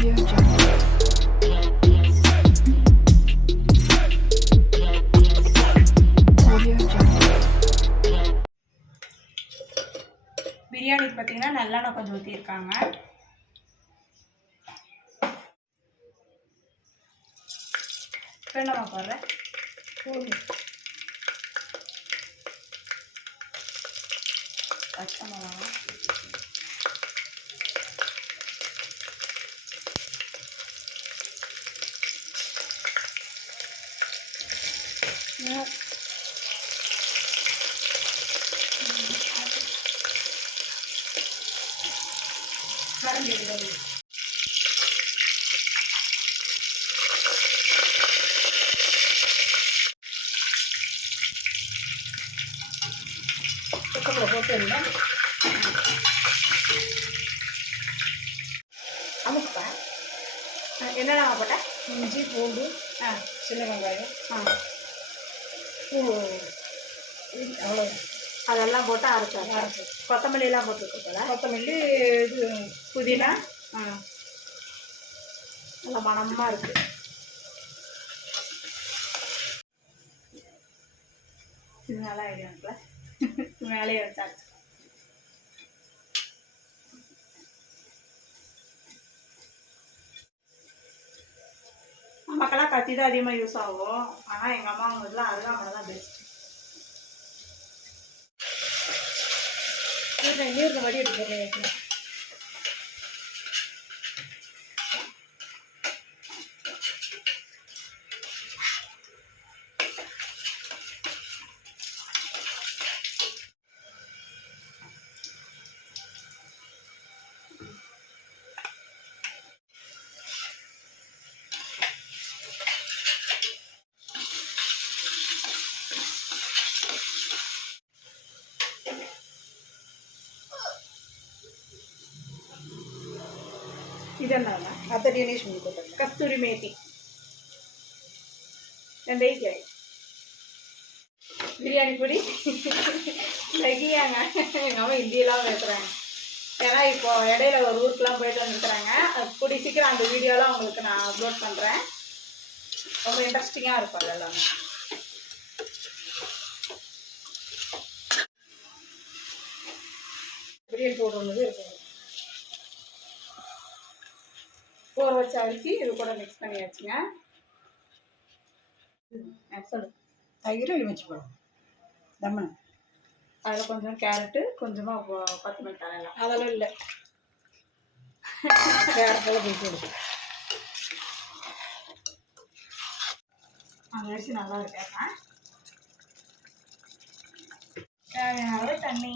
Audio Jungle. Audio Jungle. பிரியாணிக்கு பார்த்தீங்கன்னா நல்லெண்ணெய் கொஞ்சம் ஊற்றிருக்காங்க. என்னம்மா போடுறேன் பச்சை மிளகா, குக்கரில் போட்டுருந்தேன். அமுக்குப்பா. என்னென்ன போட்டேன்? இஞ்சி பூண்டு சின்ன வெங்காயம் பூ அவ்வளோ அதெல்லாம் போட்டு அரைச்சாச்சு. கொத்தமல்லியெல்லாம் போட்டுருக்கோம். கொத்தமல்லி இது புதினா நல்லா மணமாக இருக்குது. இது நல்லா ஐடியாங்களா மேலேயே வச்சாச்சு. நமக்கெல்லாம் கத்தி தான் அதிகமாக யூஸ் ஆகும். ஆனால் எங்கள் அம்மா அவங்களுக்குலாம் அருகாமனை தான் பெஸ்ட். நீரில் வடி எடுத்து இது என்னன்னா அத்தடி நீ சொல்லி போட்டேன். கஸ்தூரி மேத்தி 2 ஐக்காய் பிரியாணி பொடி லகியாங்க. எங்கள் அம்மா ஹிந்தியெல்லாம் பேசுகிறாங்க. ஏன்னா இப்போ இடையில ஒரு ஊருக்குலாம் போயிட்டு வந்துருக்குறாங்க. கூடி சீக்கிரம் அந்த வீடியோலாம் உங்களுக்கு நான் அப்லோட் பண்ணுறேன். ரொம்ப இன்ட்ரெஸ்டிங்காக இருக்கும் அது எல்லாமே. பிரியாணி போடுறது இருக்கும். ஊற வச்ச அரிசி இது கூட மிக்ஸ் பண்ணி வச்சுங்க. சொல்லு. தயிர் வச்சு போடும் தம்மன். அதில் கொஞ்சம் கேரட்டு, கொஞ்சமாக கொத்தமல்லி தரலாம். அதெல்லாம் இல்லை. கேரட்டெல்லாம் போய் போடும். அந்த அரிசி நல்லா இருக்கேங்க. தேவையான அளவு தண்ணி.